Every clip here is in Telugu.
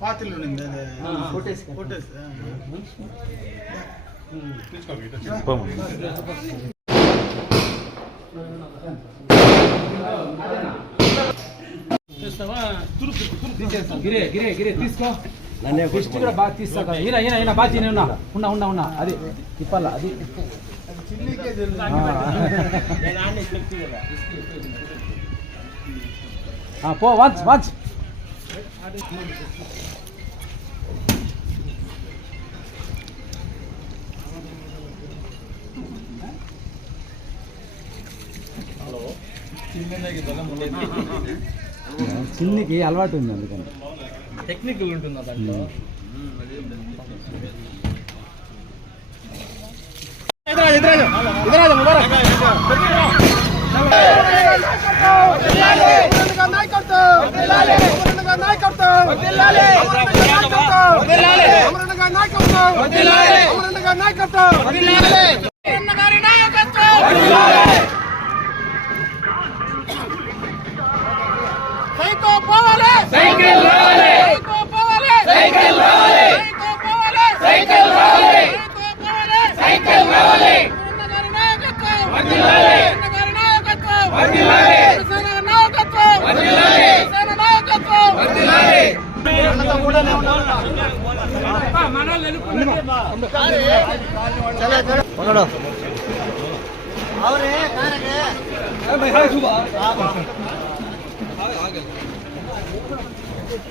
పాతిల్ గిరే గిరే గిరే తీసుకో దిష్టి కూడా బాగా తీస్తా కదా. ఈయన ఈయన ఈయన బాగా తినే ఉన్నా ఉన్నా ఉన్నా ఉన్నా అది తిప్పాల అది పో వాచ్ వాచ్ చిన్నికి అలవాటు ఉంది అందుకని టెక్నిక్ ఉంటుందా దాంట్లో.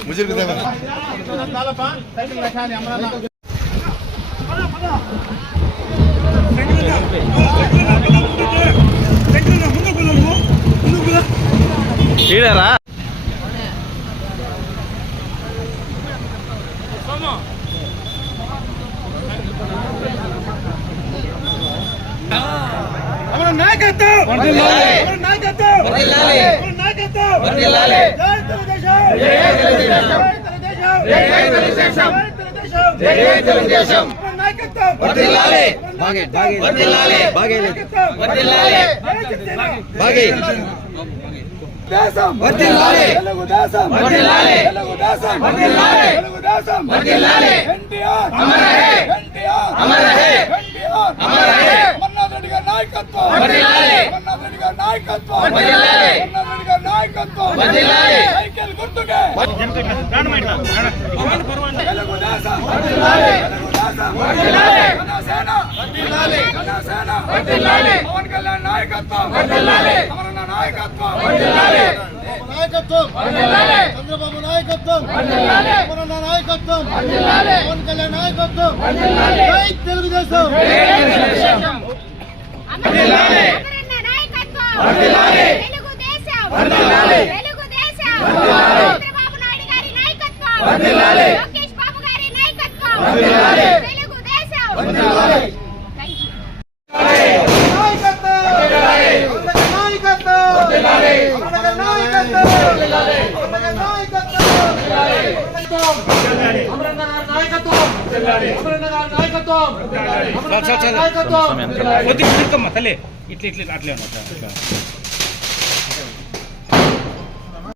मुझे చంద్రబాబు నాయకత్వం నాయకత్వం పవన్ కళ్యాణ్ నాయకత్వం తెలుగుదేశం ఇట్లా అట్లే